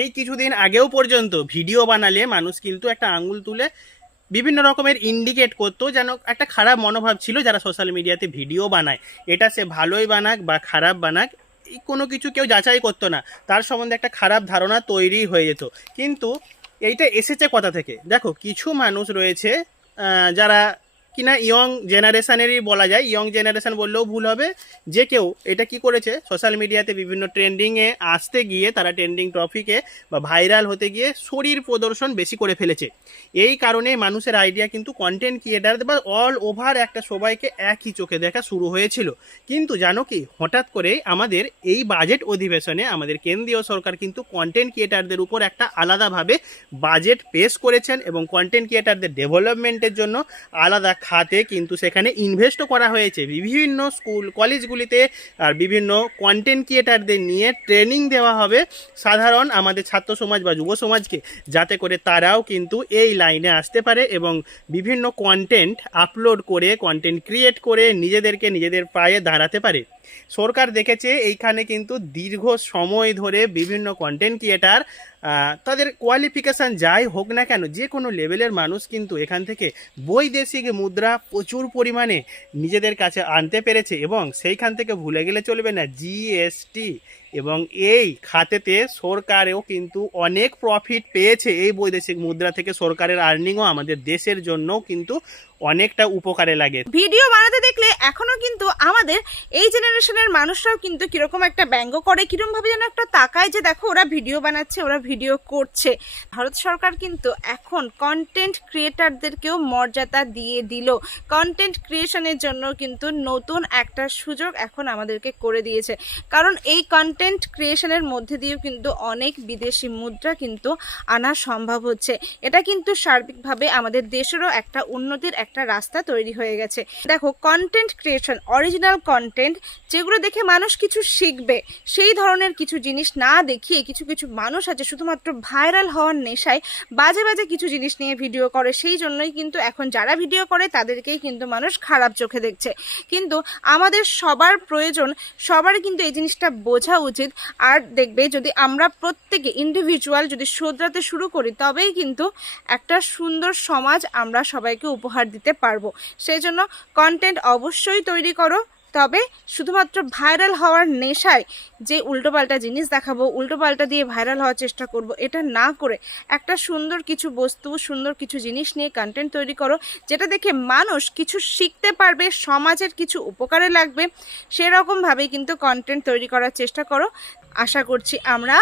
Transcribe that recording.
এই কিছুদিন আগেও পর্যন্ত ভিডিও বানালে মানুষ কিন্তু একটা আঙুল তুলে বিভিন্ন রকমের ইন্ডিকেট করতো, যেন একটা খারাপ মনোভাব ছিল যারা সোশ্যাল মিডিয়াতে ভিডিও বানায়। এটা সে ভালোই বানাক বা খারাপ বানাক, এই কোনো কিছু কেউ যাচাই করতো না, তার সম্বন্ধে একটা খারাপ ধারণা তৈরি হয়ে যেত। কিন্তু এইটা এসেছে কোথা থেকে? দেখো, কিছু মানুষ রয়েছে যারা কিনা ইয়ং জেনারেশনেরই বলা যায়, ইয়ং জেনারেশন বললেও ভুল হবে, যে কেউ এটা কি করেছে, সোশ্যাল মিডিয়াতে বিভিন্ন ট্রেন্ডিংয়ে আসতে গিয়ে তারা ট্রেন্ডিং টপিকে বা ভাইরাল হতে গিয়ে শরীর প্রদর্শন বেশি করে ফেলেছে। এই কারণে মানুষের আইডিয়া কিন্তু কন্টেন্ট ক্রিয়েটার বা অল ওভার একটা সবাইকে একই চোখে দেখা শুরু হয়েছিল। কিন্তু জানো কি, হঠাৎ করে আমাদের এই বাজেট অধিবেশনে আমাদের কেন্দ্রীয় সরকার কিন্তু কন্টেন্ট ক্রিয়েটারদের উপর একটা আলাদাভাবে বাজেট পেশ করেছেন, এবং কন্টেন্ট ক্রিয়েটারদের ডেভেলপমেন্টের জন্য আলাদা খাতে কিন্তু সেখানে ইনভেস্টও করা হয়েছে। বিভিন্ন স্কুল কলেজগুলিতে আর বিভিন্ন কন্টেন্ট ক্রিয়েটারদের নিয়ে ট্রেনিং দেওয়া হবে সাধারণ আমাদের ছাত্র সমাজ বা যুব সমাজকে, যাতে করে তারাও কিন্তু এই লাইনে আসতে পারে এবং বিভিন্ন কন্টেন্ট আপলোড করে, কন্টেন্ট ক্রিয়েট করে নিজেদেরকে নিজেদের পায়ে দাঁড়াতে পারে। সরকার দেখেছে এইখানে কিন্তু দীর্ঘ সময় ধরে বিভিন্ন কন্টেন্ট ক্রিয়েটার তাদের কোয়ালিফিকেশান যাই হোক না কেন, যে কোনো লেভেলের মানুষ কিন্তু এখান থেকে বৈদেশিক মুদ্রা প্রচুর পরিমাণে নিজেদের কাছে আনতে পেরেছে। এবং সেইখান থেকে ভুলে গেলে চলবে না, জিএসটি এবং এই খাতেতে সরকারেও কিন্তু অনেক প্রফিট পেয়েছে। এই বৈদেশিক মুদ্রা থেকে সরকারের আর্নিংও আমাদের দেশের জন্য কিন্তু অনেকটা উপকারে লাগে। ভিডিও বানাতে দেখলে এখনো কিন্তু আমাদের এই জেনারেশনের মানুষরাও কিন্তু কিরকম একটা ব্যঙ্গ করে, কিরকম ভাবে যেন একটা তাকায় যে দেখো ওরা ভিডিও বানাচ্ছে, ওরা ভিডিও করছে। ভারত সরকার কিন্তু এখন কন্টেন্ট ক্রিয়েটারদেরকেও মর্যাদা দিয়ে দিল। কন্টেন্ট ক্রিয়েশনের জন্য কিন্তু নতুন একটা সুযোগ এখন আমাদেরকে করে দিয়েছে, কারণ এই কন্টেন্ট ক্রিয়েশনের মধ্যে দিয়েও কিন্তু অনেক বিদেশি মুদ্রা কিন্তু আনা সম্ভব হচ্ছে। এটা কিন্তু সার্বিকভাবে আমাদের দেশেরও একটা উন্নতির একটা রাস্তা তৈরি হয়ে গেছে। দেখো, কন্টেন্ট ক্রিয়েশন, অরিজিনাল কন্টেন্ট যেগুলো দেখে মানুষ কিছু শিখবে, সেই ধরনের কিছু জিনিস না দেখিয়ে কিছু কিছু মানুষ আছে শুধুমাত্র ভাইরাল হওয়ার নেশায় বাজে বাজে কিছু জিনিস নিয়ে ভিডিও করে। সেই জন্যই কিন্তু এখন যারা ভিডিও করে তাদেরকেই কিন্তু মানুষ খারাপ চোখে দেখছে। কিন্তু আমাদের সবার প্রয়োজন, সবারই কিন্তু এই জিনিসটা বোঝা উচিত। আর দেখবে, যদি আমরা প্রত্যেকে ইন্ডিভিজুয়াল যদি শোধরাতে শুরু করি, তবেই কিন্তু একটা সুন্দর সমাজ আমরা সবাইকে উপহার দিতে পারবো। সেই জন্য কন্টেন্ট অবশ্যই তৈরি করো, তবে শুধুমাত্র ভাইরাল হওয়ার নেশায় যে উল্টোপাল্টা জিনিস দেখাবো, উল্টোপাল্টা দিয়ে ভাইরাল হওয়ার চেষ্টা করব, এটা না করে একটা সুন্দর কিছু বস্তু, সুন্দর কিছু জিনিস নিয়ে কন্টেন্ট তৈরি করো, যেটা দেখে মানুষ কিছু শিখতে পারবে, সমাজের কিছু উপকারে লাগবে। সেরকমভাবেই কিন্তু কন্টেন্ট তৈরি করার চেষ্টা করো। আশা করছি আমরা